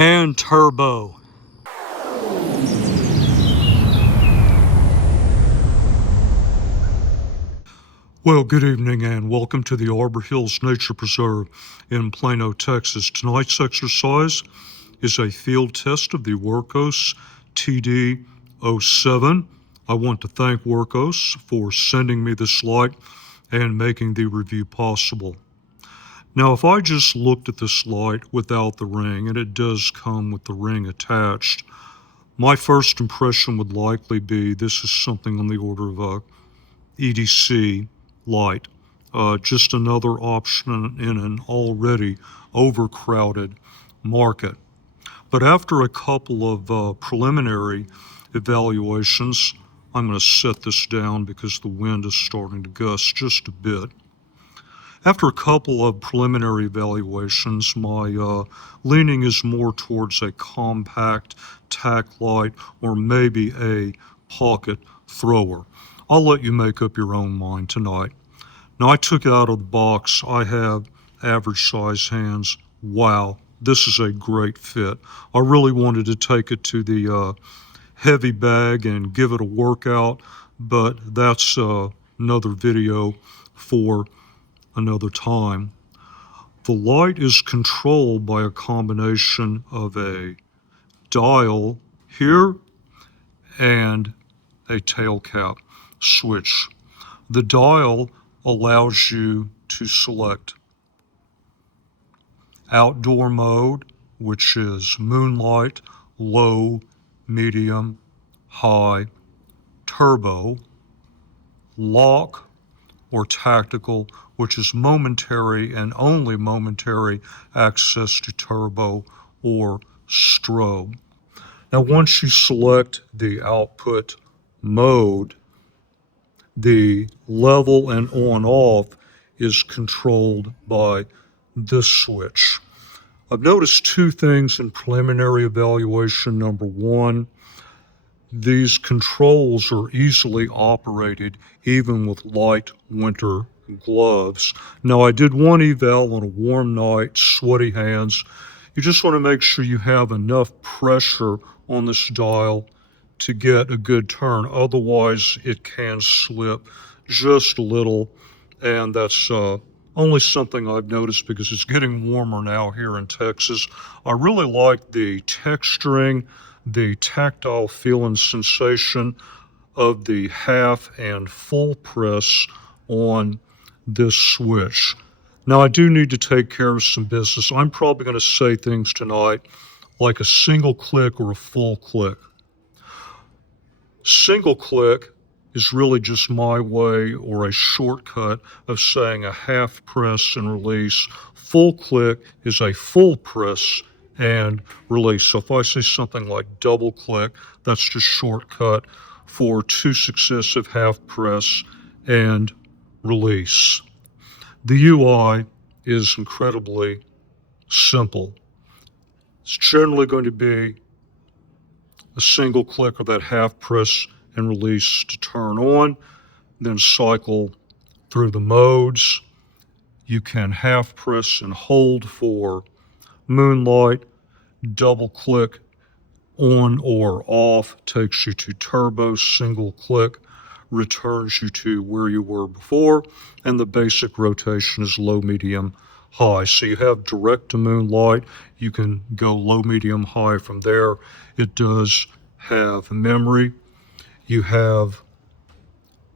and turbo. Well, good evening and welcome to the Arbor Hills Nature Preserve in Plano, Texas. Tonight's exercise is a field test of the Wurkkos TD07. I want to thank Wurkkos for sending me this light and making the review possible. Now, if I just looked at this light without the ring, and it does come with the ring attached, my first impression would likely be this is something on the order of a EDC light, just another option in an already overcrowded market. But after a couple of preliminary evaluations, I'm going to set this down because the wind is starting to gust just a bit. After a couple of preliminary evaluations, my leaning is more towards a compact tac light or maybe a pocket thrower. I'll let you make up your own mind tonight. Now, I took it out of the box. I have average size hands. Wow, this is a great fit. I really wanted to take it to the heavy bag and give it a workout, but that's another video for another time. The light is controlled by a combination of a dial here and a tail cap switch. The dial allows you to select outdoor mode, which is moonlight, low, medium, high, turbo, lock, or tactical, which is momentary and only momentary access to turbo or strobe. Now, once you select the output mode, the level and on-off is controlled by this switch. I've noticed two things in preliminary evaluation. Number one, these controls are easily operated even with light winter gloves. Now, I did one eval on a warm night, sweaty hands. You just want to make sure you have enough pressure on this dial to get a good turn. Otherwise, it can slip just a little, and that's only something I've noticed because it's getting warmer now here in Texas. I really like the texturing, the tactile feel and sensation of the half and full press on this switch. Now, I do need to take care of some business. I'm probably going to say things tonight like a single click or a full click. Single click is really just my way or a shortcut of saying a half press and release. Full click is a full press and release. So if I say something like double click, that's just shortcut for two successive half press and release. The UI is incredibly simple. It's generally going to be a single click of that half press and release to turn on, then cycle through the modes. You can half press and hold for moonlight, double click on or off takes you to turbo, single click returns you to where you were before, and the basic rotation is low, medium, high. So you have direct to moonlight. You can go low, medium, high from there. It does have memory. You have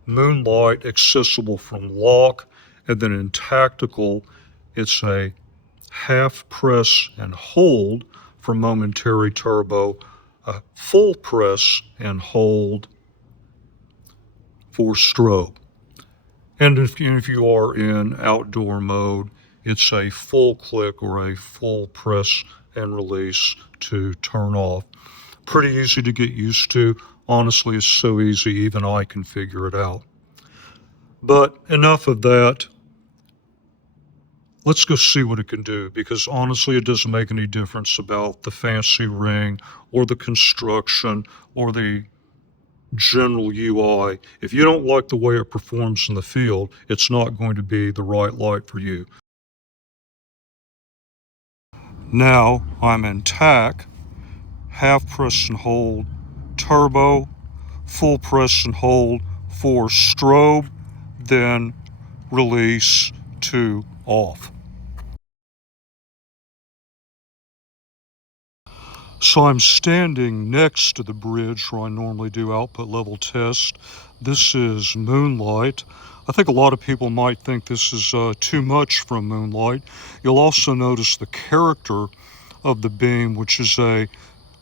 moonlight accessible from lock, and then in tactical, it's a half press and hold for momentary turbo, a full press and hold for strobe. And if you are in outdoor mode, it's a full click or a full press and release to turn off. Pretty easy to get used to. Honestly, it's so easy, even I can figure it out. But enough of that. Let's go see what it can do, because honestly, it doesn't make any difference about the fancy ring or the construction or the general UI. If you don't like the way it performs in the field, it's not going to be the right light for you. Now I'm in tac, half press and hold turbo, full press and hold for strobe, then release to off. So I'm standing next to the bridge where I normally do output level test. This is moonlight. I think a lot of people might think this is too much from moonlight. You'll also notice the character of the beam, which is a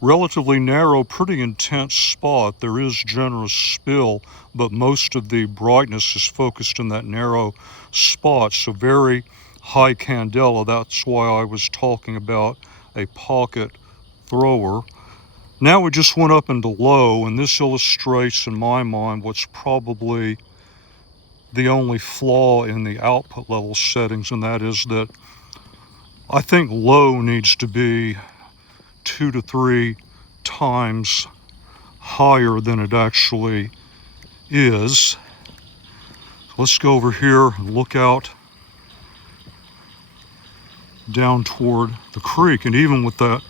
relatively narrow, pretty intense spot. There is generous spill, but most of the brightness is focused in that narrow spot, so very high candela. That's why I was talking about a pocket thrower. Now we just went up into low, and this illustrates in my mind what's probably the only flaw in the output level settings, and that is that I think low needs to be 2 to 3 times higher than it actually is. Let's go over here and look out down toward the creek, and even with that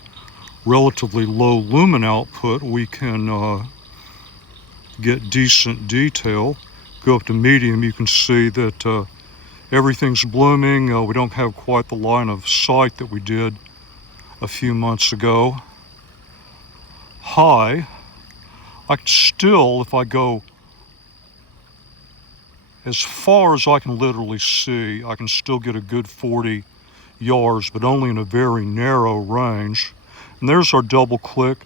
relatively low lumen output, we can get decent detail. Go up to medium, you can see that everything's blooming. We don't have quite the line of sight that we did a few months ago. High, I can still, if I go as far as I can literally see, I can still get a good 40 yards, but only in a very narrow range. And there's our double click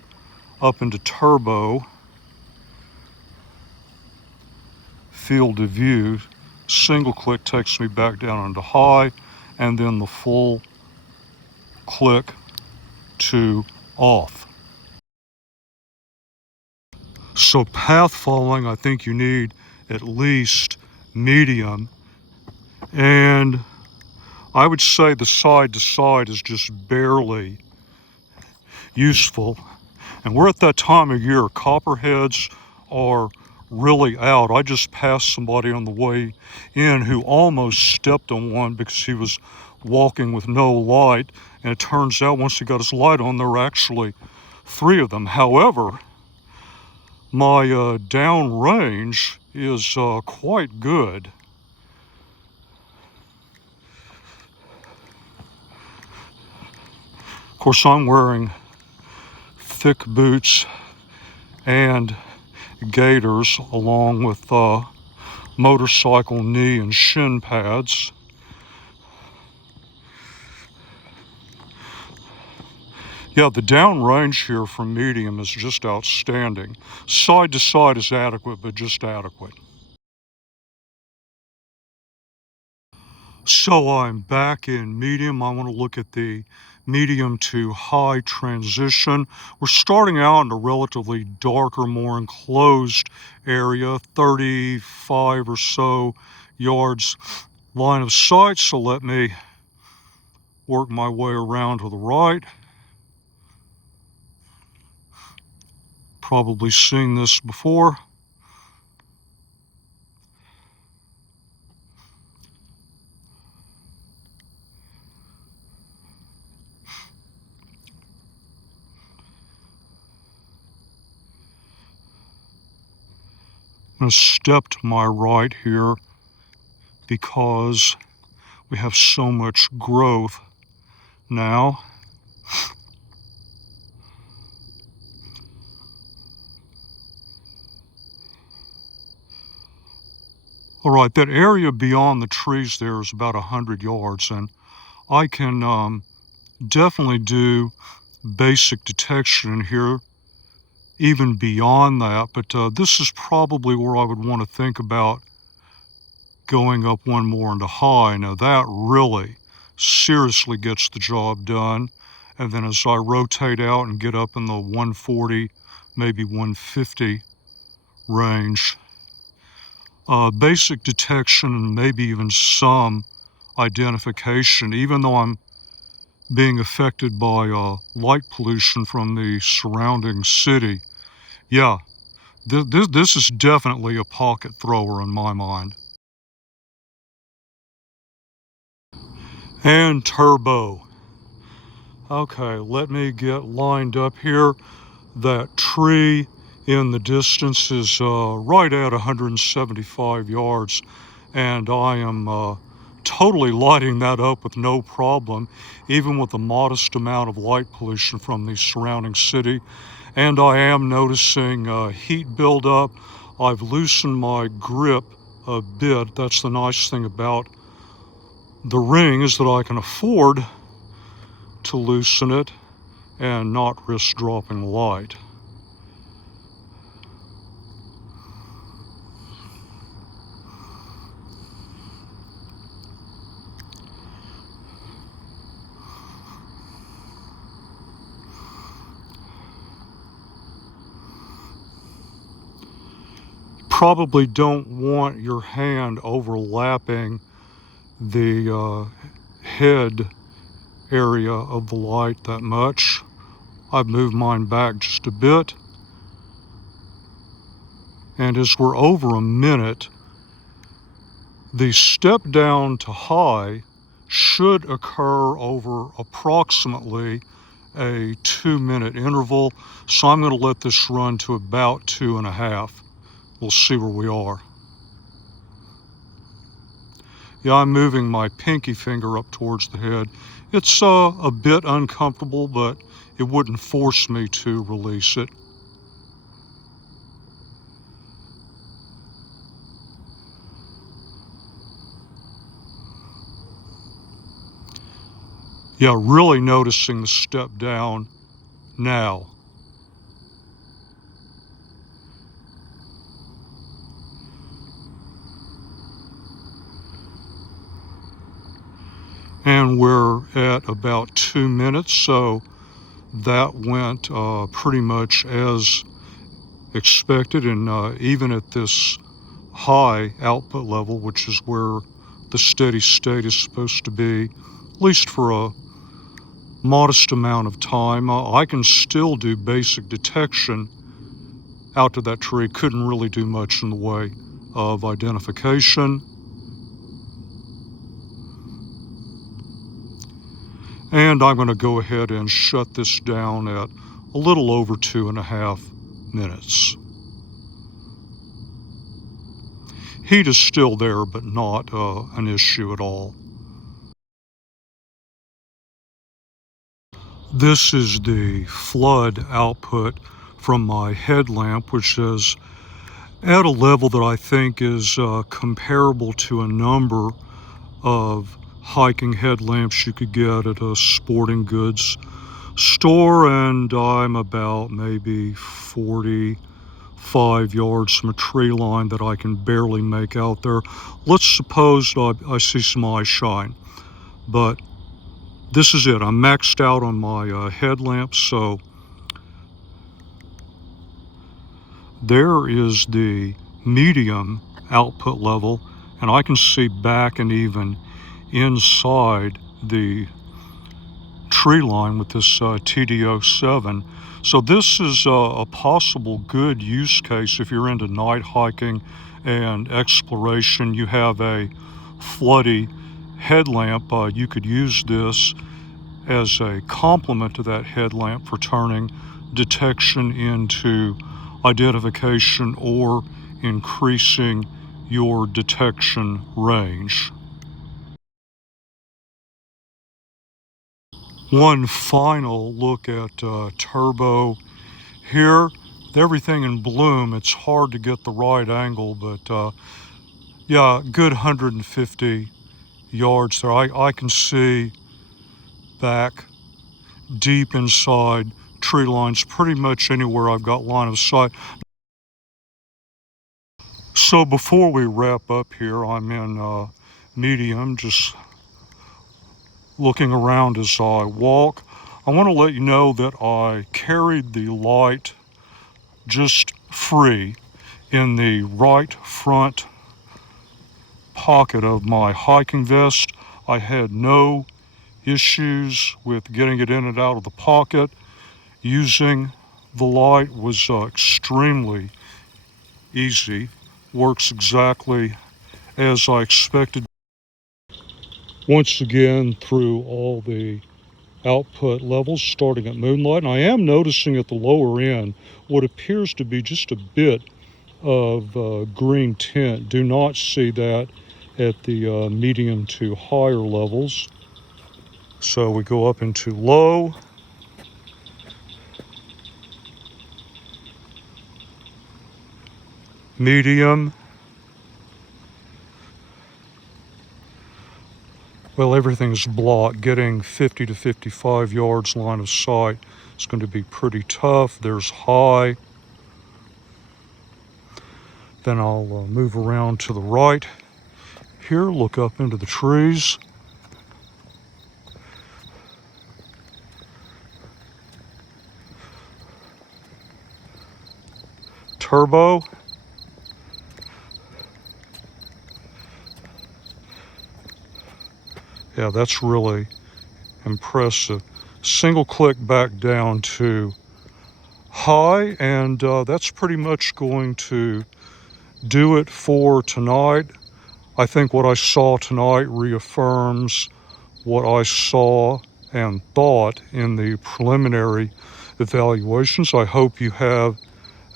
up into turbo, field of view. Single click takes me back down into high, and then the full click to off. So path following, I think you need at least medium, and I would say the side to side is just barely useful. And we're at that time of year, copperheads are really out. I just passed somebody on the way in who almost stepped on one because he was walking with no light, and it turns out once he got his light on, there were actually 3 of them. However, my down range is quite good. Of course, I'm wearing thick boots and gaiters along with motorcycle knee and shin pads. Yeah, the down range here from medium is just outstanding. Side to side is adequate, but just adequate. So I'm back in medium. I want to look at the medium to high transition. We're starting out in a relatively darker, more enclosed area, 35 or so yards line of sight. So let me work my way around to the right. Probably seen this before. I'm going to step to my right here because we have so much growth now. All right, that area beyond the trees there is about 100 yards, and I can definitely do basic detection in here even beyond that, but this is probably where I would want to think about going up one more into high. Now that really seriously gets the job done. And then as I rotate out and get up in the 140, maybe 150 range, basic detection and maybe even some identification, even though I'm being affected by light pollution from the surrounding city. Yeah, this is definitely a pocket thrower in my mind. And turbo. Okay, let me get lined up here. That tree in the distance is right at 175 yards, and I am totally lighting that up with no problem, even with a modest amount of light pollution from the surrounding city. And I am noticing heat buildup. I've loosened my grip a bit. That's the nice thing about the ring, is that I can afford to loosen it and not risk dropping light. Probably don't want your hand overlapping the head area of the light that much. I've moved mine back just a bit. And as we're over a minute, the step down to high should occur over approximately a 2-minute interval. So I'm going to let this run to about 2.5. We'll see where we are. Yeah, I'm moving my pinky finger up towards the head. It's a bit uncomfortable, but it wouldn't force me to release it. Yeah, really noticing the step down now. And we're at about 2 minutes, so that went pretty much as expected. And even at this high output level, which is where the steady state is supposed to be, at least for a modest amount of time, I can still do basic detection out to that tree. Couldn't really do much in the way of identification. And I'm going to go ahead and shut this down at a little over 2.5 minutes. Heat is still there, but not an issue at all. This is the flood output from my headlamp, which is at a level that I think is comparable to a number of hiking headlamps you could get at a sporting goods store, and I'm about maybe 45 yards from a tree line that I can barely make out there. Let's suppose I see some eye shine, but this is it. I'm maxed out on my headlamp, so there is the medium output level, and I can see back and even inside the tree line with this TD07. So this is a possible good use case if you're into night hiking and exploration. You have a floody headlamp. You could use this as a complement to that headlamp for turning detection into identification or increasing your detection range. One final look at turbo here. With everything in bloom, it's hard to get the right angle, but yeah, good 150 yards there. I can see back deep inside tree lines pretty much anywhere I've got line of sight. So before we wrap up here, I'm in medium, just looking around as I walk. I want to let you know that I carried the light just free in the right front pocket of my hiking vest. I had no issues with getting it in and out of the pocket. Using the light was extremely easy. Works exactly as I expected. Once again, through all the output levels starting at moonlight. And I am noticing at the lower end what appears to be just a bit of green tint. Do not see that at the medium to higher levels. So we go up into low, medium. Well, everything's blocked. Getting 50 to 55 yards line of sight is going to be pretty tough. There's high. Then I'll move around to the right here, look up into the trees. Turbo. Yeah, that's really impressive. Single click back down to high, and that's pretty much going to do it for tonight. I think what I saw tonight reaffirms what I saw and thought in the preliminary evaluations. I hope you have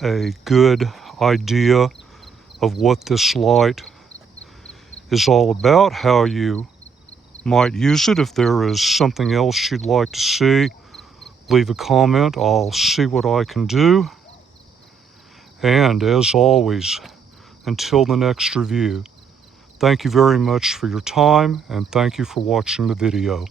a good idea of what this light is all about, how you might use it. If there is something else you'd like to see, leave a comment. I'll see what I can do. And as always, until the next review, thank you very much for your time, and thank you for watching the video.